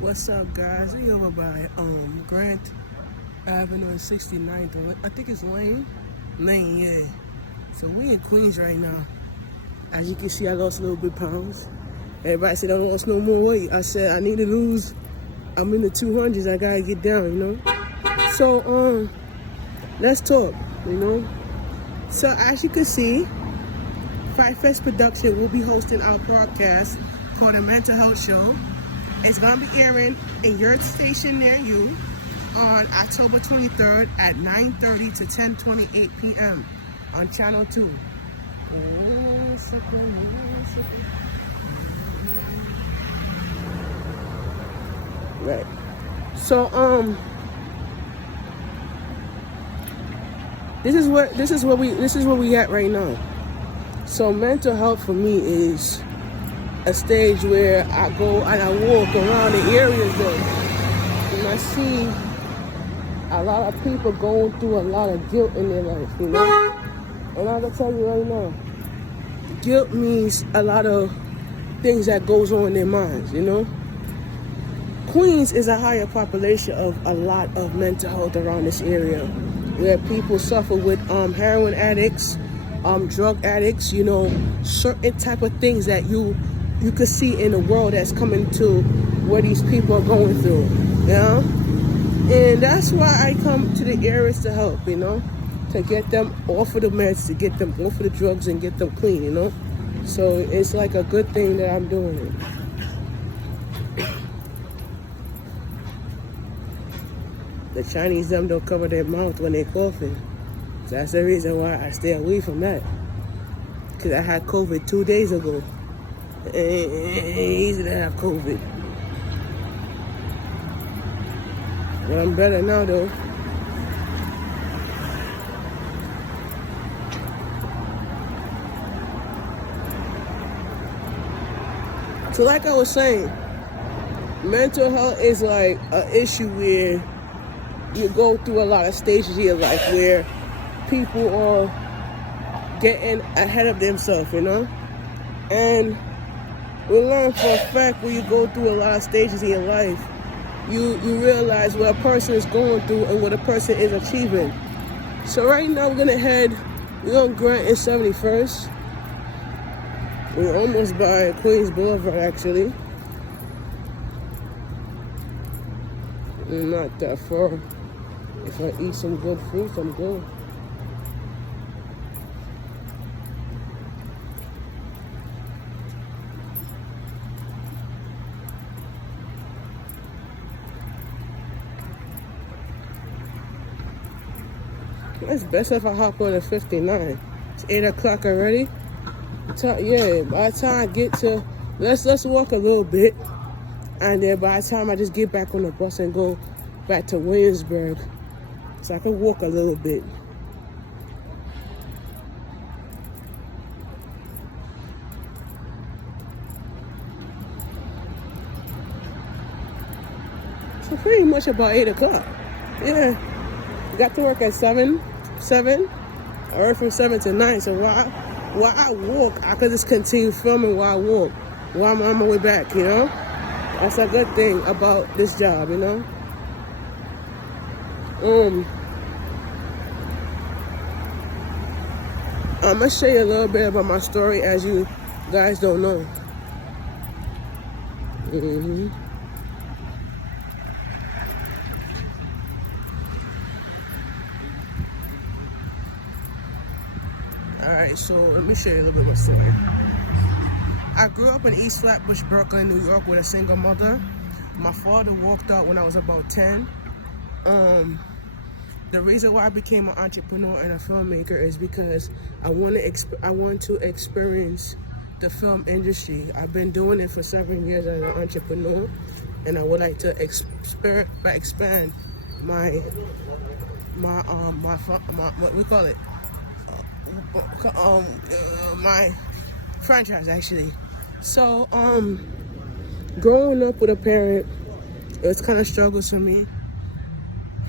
What's up, guys? We over by Grant Avenue and 69th. I think it's Lane, yeah. So we in Queens right now. As you can see, I lost a little bit pounds. Everybody said I don't lost no more weight. I said I need to lose. I'm in the 200s. I gotta get down, So let's talk, So as you can see, Fight Fest Production will be hosting our broadcast called the Mental Health Show. It's gonna be airing in your station near you on October 23rd at 9:30 to 10:28 p.m. on Channel 2. Right. So this is where we at right now. So mental health for me is a stage where I go and I walk around the areas though, and I see a lot of people going through a lot of guilt in their life, And I can tell you right now, guilt means a lot of things that goes on in their minds, Queens is a higher population of a lot of mental health around this area, where people suffer with heroin addicts, drug addicts, certain type of things that you could see in the world that's coming to where these people are going through, And that's why I come to the areas to help, to get them off of the meds, to get them off of the drugs and get them clean, So it's like a good thing that I'm doing it. The Chinese, them don't cover their mouth when they're coughing. So that's the reason why I stay away from that. Because I had COVID 2 days ago. It ain't easy to have COVID. But I'm better now though. So like I was saying, mental health is like an issue where you go through a lot of stages of your life where people are getting ahead of themselves, And we learn for a fact when you go through a lot of stages in your life, you realize what a person is going through and what a person is achieving. So right now we're on Grant and 71st. We're almost by Queens Boulevard actually. Not that far. If I eat some good food, I'm good. It's best if I hop on the 59. It's 8 o'clock already. Yeah, by the time I get to, let's walk a little bit. And then by the time I just get back on the bus and go back to Williamsburg, so I can walk a little bit. So pretty much about 8 o'clock. Yeah. Got to work at 7. I work from 7 to 9. So while I walk, I could just continue filming while I walk, while I'm on my way back, That's a good thing about this job, I'm gonna show you a little bit about my story as you guys don't know. Alright, so let me show you a little bit of my story. I grew up in East Flatbush, Brooklyn, New York with a single mother. My father walked out when I was about 10. The reason why I became an entrepreneur and a filmmaker is because I want to experience the film industry. I've been doing it for 7 years as an entrepreneur, and I would like to expand my what we call it, my franchise actually. So growing up with a parent, it was kind of struggles for me.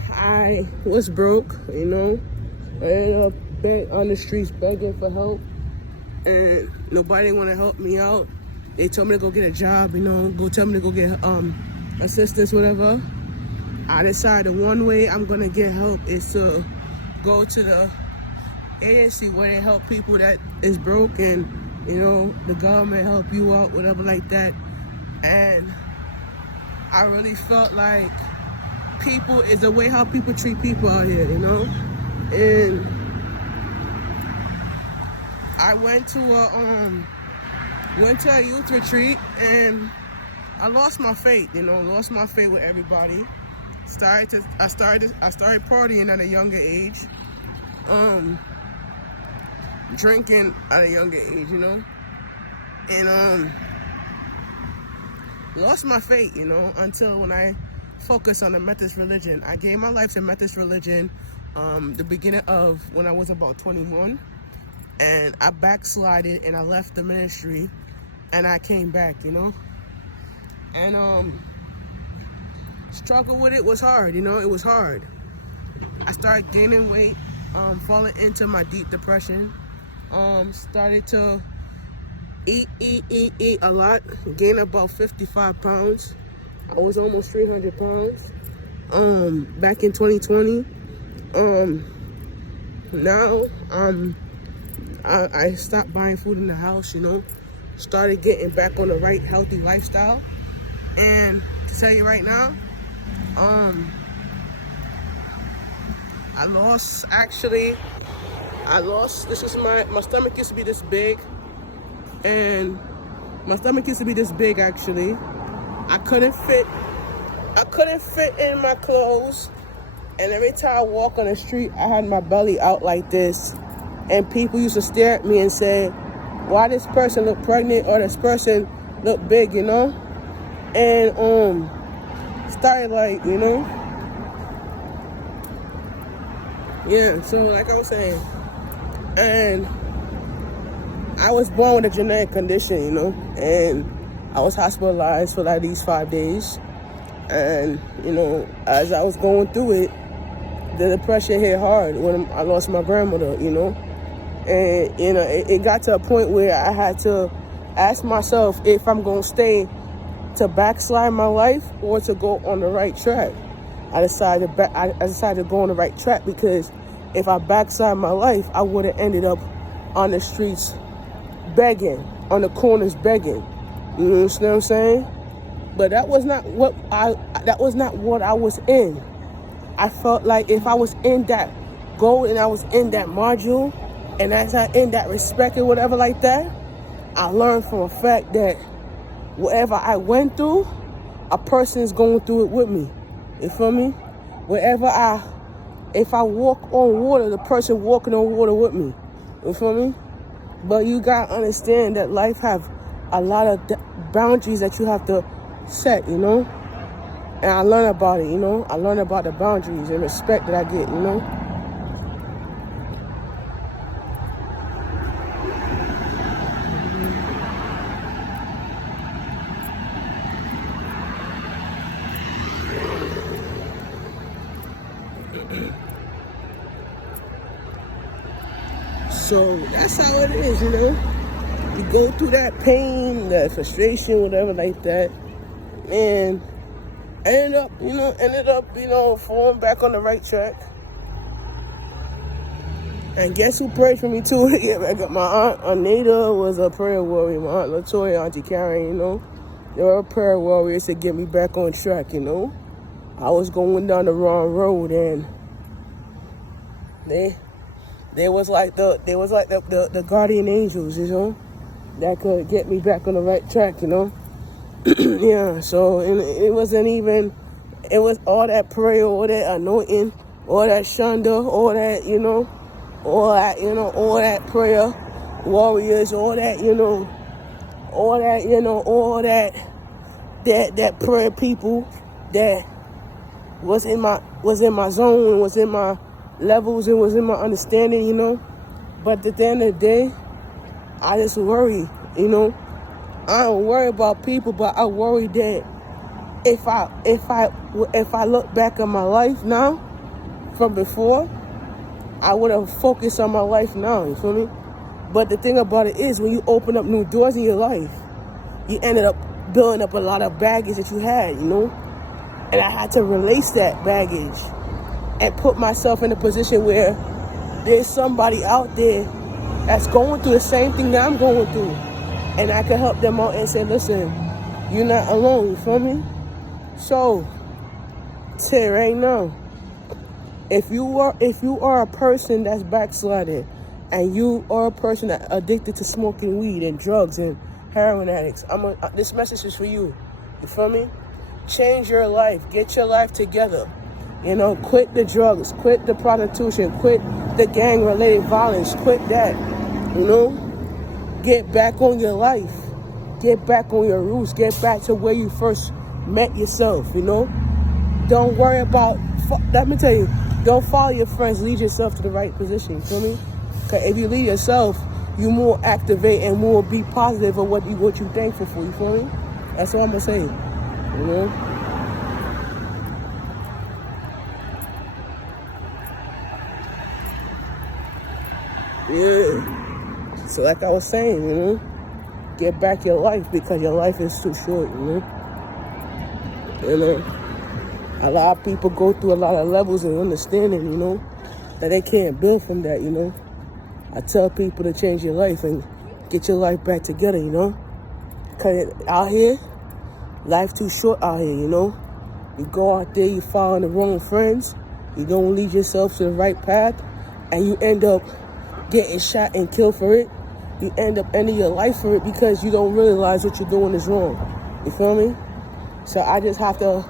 I was broke, I ended up on the streets begging for help, and nobody want to help me out. They told me to go get a job, go tell me to go get assistance, whatever, I decided one way I'm gonna get help is to go to the agency where they help people that is broke, and the government help you out, whatever like that. And I really felt like people is the way how people treat people out here, And I went to a youth retreat, and I lost my faith, lost my faith with everybody. I started partying at a younger age, drinking at a younger age, and lost my faith, until when I focused on the Methodist religion. I gave my life to Methodist religion the beginning of when I was about 21, and I backslided and I left the ministry, and I came back, and struggle with it was hard, it was hard. I started gaining weight, falling into my deep depression, started to eat a lot, gained about 55 pounds. I was almost 300 pounds back in 2020. Now I stopped buying food in the house, started getting back on the right healthy lifestyle. And to tell you right now, I lost, this is my stomach used to be this big, and my stomach used to be this big actually. I couldn't fit in my clothes, and every time I walk on the street, I had my belly out like this, and people used to stare at me and say, why this person look pregnant, or this person look big, and started like, yeah, so like I was saying, and I was born with a genetic condition, and I was hospitalized for like these 5 days, and as I was going through it, the depression hit hard when I lost my grandmother, and it got to a point where I had to ask myself if I'm gonna stay to backslide my life or to go on the right track. I decided to go on the right track, because if I backslide my life, I would have ended up on the streets begging, on the corners begging. You understand what I'm saying? But that was not what I was in. I felt like if I was in that goal and I was in that module, and as I in that respect or whatever like that, I learned from a fact that whatever I went through, a person is going through it with me. You feel me? If I walk on water, the person walking on water with me. You feel me? But you gotta understand that life have a lot of boundaries that you have to set, And I learned about it, I learned about the boundaries and respect that I get, So that's how it is, You go through that pain, that frustration, whatever like that, and ended up, falling back on the right track. And guess who prayed for me too to get back up? My aunt Anita was a prayer warrior. My aunt Latoya, Auntie Karen, they were prayer warriors to get me back on track, I was going down the wrong road, and they was like the guardian angels, that could get me back on the right track, Yeah, so it was all that prayer, all that anointing, all that shanda, all that prayer warriors, all that prayer people that was in my zone, was in my levels, it was in my understanding, But at the end of the day, I just worry, I don't worry about people, but I worry that if I look back on my life now from before, I would have focused on my life now, you feel me? But the thing about it is, when you open up new doors in your life, you ended up building up a lot of baggage that you had, And I had to release that baggage and put myself in a position where there's somebody out there that's going through the same thing that I'm going through. And I can help them out and say, listen, you're not alone, you feel me? So, tell you right now, if you are a person that's backsliding and you are a person that addicted to smoking weed and drugs and heroin addicts, this message is for you. You feel me? Change your life. Get your life together. You know, quit the drugs, quit the prostitution, quit the gang-related violence, quit that. You know? Get back on your life. Get back on your roots. Get back to where you first met yourself, you know? Don't worry about, let me tell you, don't follow your friends. Lead yourself to the right position, you feel me? Because if you lead yourself, you more activate and more be positive of what you thankful for, you feel me? That's what I'm going to say, you know? Yeah. So like I was saying, you know, get back your life because your life is too short, you know? You know? A lot of people go through a lot of levels and understanding, you know, that they can't build from that, you know. I tell people to change your life and get your life back together, you know. Because out here, life too short out here, you know. You go out there, you follow the wrong friends, you don't lead yourself to the right path, and you end up getting shot and killed for it. You end up ending your life for it because you don't realize what you're doing is wrong. You feel me? So I just have to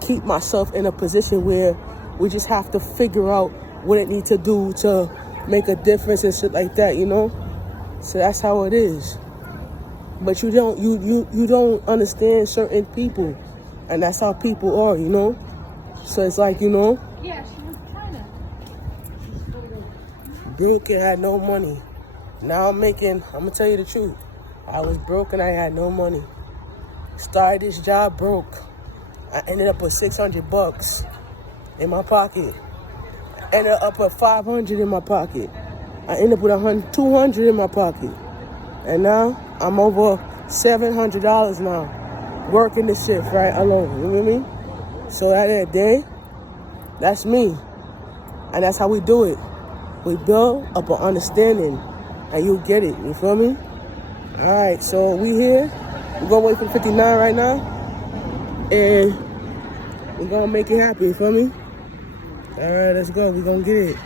keep myself in a position where we just have to figure out what it needs to do to make a difference and shit like that, you know? So that's how it is. But you don't understand certain people, and that's how people are, you know? So it's like, you know, Yeah, she was trying to. broke and had no money. Now I'm gonna tell you the truth. I was broke and I had no money. Started this job broke. I ended up with $600 in my pocket. I ended up with $500 in my pocket. I ended up with $200 in my pocket. And now I'm over $700 now, working the shift right alone. You know what I mean? So at the end of the day, that's me. And that's how we do it. We build up an understanding and you get it. You feel me? All right, so we here. We're gonna wait for the 59 right now. And we're gonna make it happen, you feel me? All right, let's go. We're gonna get it.